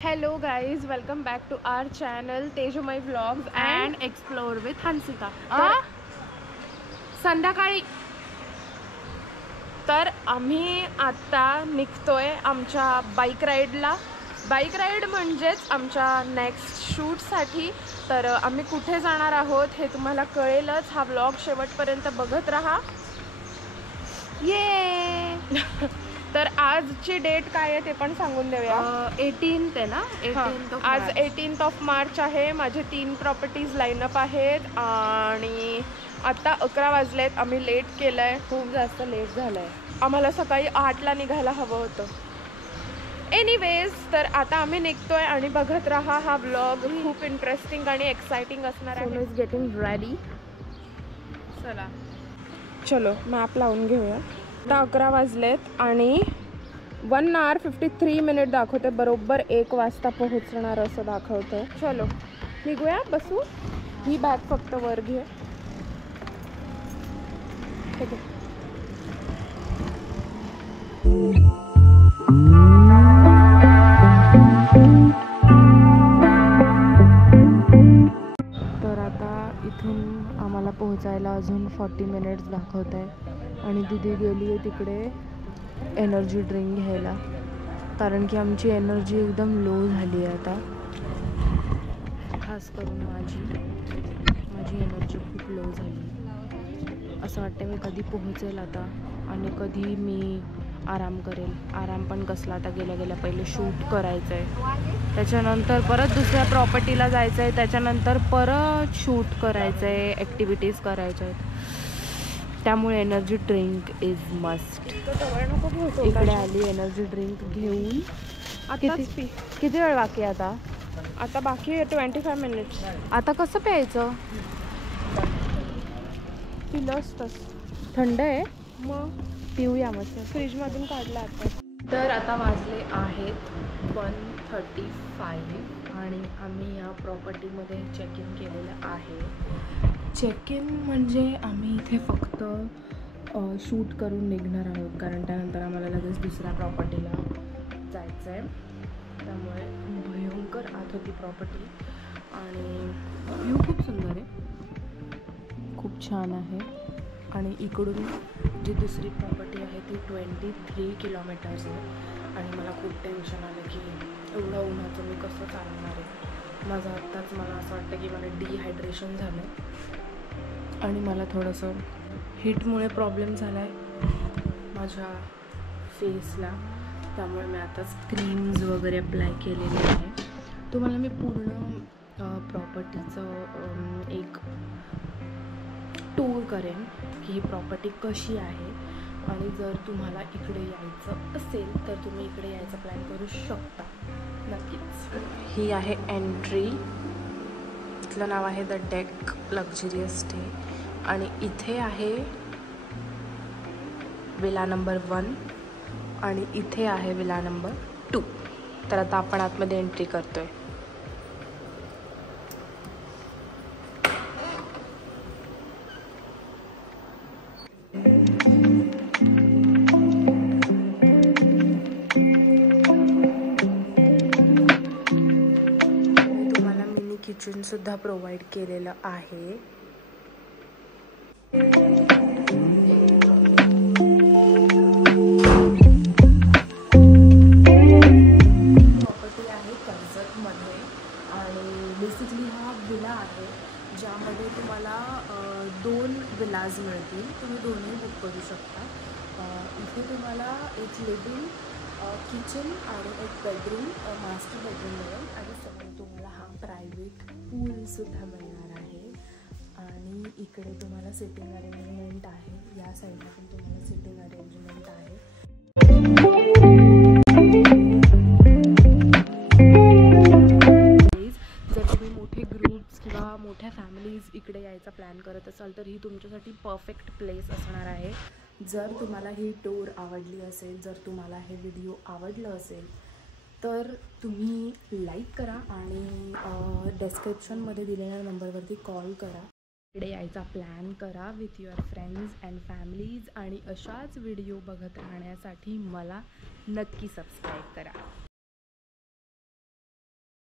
Hello guys, welcome back to our channel Tejumai Vlogs and Explore with Hansika. संध्याकाळी तर आम्ही आता निघतोय आमच्या बाईक राईडला. बाईक राईड म्हणजेच आमच्या नेक्स्ट शूटसाठी. तर आम्ही कुठे जाणार आहोत हे तुम्हाला कळेलच. हा व्लॉग शेवटपर्यंत बघत राहा. ये तर आजची डेट काय आहे ते पण सांगून देऊया. 18th आहे ना. 18th आज 18th मार्च आहे. माझे 3 प्रॉपर्टीज लाईनअप आहेत आणि आता 11 वाजलेत. आम्ही लेट केलंय, खूप जास्त लेट झालंय. आम्हाला सकाळी 8ला निघायला हवं होतं. एनिवेज, तर आता आम्ही निघतोय आणि बघत राहा. हा व्लॉग खूप इंटरेस्टिंग आणि एक्साइटिंग असणार आहे. Sonu is getting ready. चला चलो मॅप लावून घेऊया. आता 11 वाजलेत आणि 1 hour 53 minute दाखवते. बरोबर 1 वाजता पोहोचणार असं दाखवतंय. चलो निघूया, बसू. ही बॅग फक्त वर घे. ठीक आहे. तर आता इथून आम्हाला पोहोचायला अजून 40 minutes दाखवत आहे आणि दीदी गेली आहे तिकडे एनर्जी ड्रिंक घ्यायला, कारण की आमची एनर्जी एकदम लो झाली आहे आता. खास करून माझी एनर्जी खूप लो झाली. असं वाटतं मी कधी पोहोचेल आता आणि कधी मी आराम करेल. आराम पण कसला, आता गेल्या पहिले शूट करायचं आहे, त्याच्यानंतर परत दुसऱ्या प्रॉपर्टीला जायचं आहे, त्याच्यानंतर परत शूट करायचं आहे, ॲक्टिव्हिटीज करायच्या आहेत. त्यामुळे एनर्जी ड्रिंक इज मस्ट. इकडे आली एनर्जी ड्रिंक घेऊन. किती वेळ बाकी आहे आता बाकी आहे 25 minutes. आता कसं प्यायचं? पिलंच तस थंड आहे, मग पिऊया मस्त. फ्रीजमधून काढलं आता. तर आता वाजले आहेत 1:35 आणि आम्ही या प्रॉपर्टीमध्ये चेक इन केलेलं आहे. चेक इन म्हणजे आम्ही इथे फक्त शूट करून निघणार आहोत, कारण त्यानंतर आम्हाला लगेच दुसऱ्या प्रॉपर्टीला जायचं आहे. त्यामुळे भयंकर आत होती प्रॉपर्टी आणि व्ह्यू खूप सुंदर आहे, खूप छान आहे. आणि इकडून जी दुसरी प्रॉपर्टी आहे ती 23 kilometers आहे आणि मला खूप टेन्शन आलं की एवढं उन्हाचं मी कसं चालवणार आहे. मला असं वाटतं की मला डिहायड्रेशन झालं आणि मला थोडंसं हीटमुळे प्रॉब्लेम झाला आहे माझ्या फेसला. त्यामुळे मी आता क्रीम्स वगैरे अप्लाय केलेले आहे. तुम्हाला मी पूर्ण प्रॉपर्टीचं एक टूर करेन की ही प्रॉपर्टी कशी आहे. आणि जर तुम्हाला इकडे यायचं असेल तर तुम्ही इकडे यायचा प्लॅन करू शकता नक्कीच. ही आहे एंट्री. इथलं नाव आहे द डेक लक्झरियस स्टे आणि इथे आहे विला नंबर 1 आणि इथे आहे विला नंबर 2. तर आता आपण आतमध्ये एंट्री करतोय. तुम्हाला मिनी किचन सुद्धा प्रोव्हाइड केलेलं आहे. बेसिकली हा विला आहे ज्यामध्ये तुम्हाला 2 विलाज मिळतील. तुम्ही दोन्ही बुक करू शकता. इथे तुम्हाला एक लिव्हिंग किचन आणि एक बेडरूम, मास्टर बेडरूम मिळेल आणि समोर तुम्हाला हा प्रायव्हेट पूलसुद्धा मिळणार आहे. आणि इकडे तुम्हाला सिटिंग अरेंजमेंट आहे. या साईडला पण तुम्हाला सिटिंग अरेंजमेंट आहे. किंवा मोठ्या फॅमिलीज इकडे यायचा प्लॅन करत असाल तर ही तुमच्यासाठी परफेक्ट प्लेस असणार आहे. जर तुम्हाला ही टूर आवडली असेल, जर तुम्हाला हे व्हिडिओ आवडलं असेल तर तुम्ही लाईक करा आणि डिस्क्रिप्शनमध्ये दिलेल्या नंबरवरती कॉल करा. इकडे यायचा प्लॅन करा with your friends and families आणि अशाच व्हिडिओ बघत राहण्यासाठी मला नक्की सबस्क्राईब करा.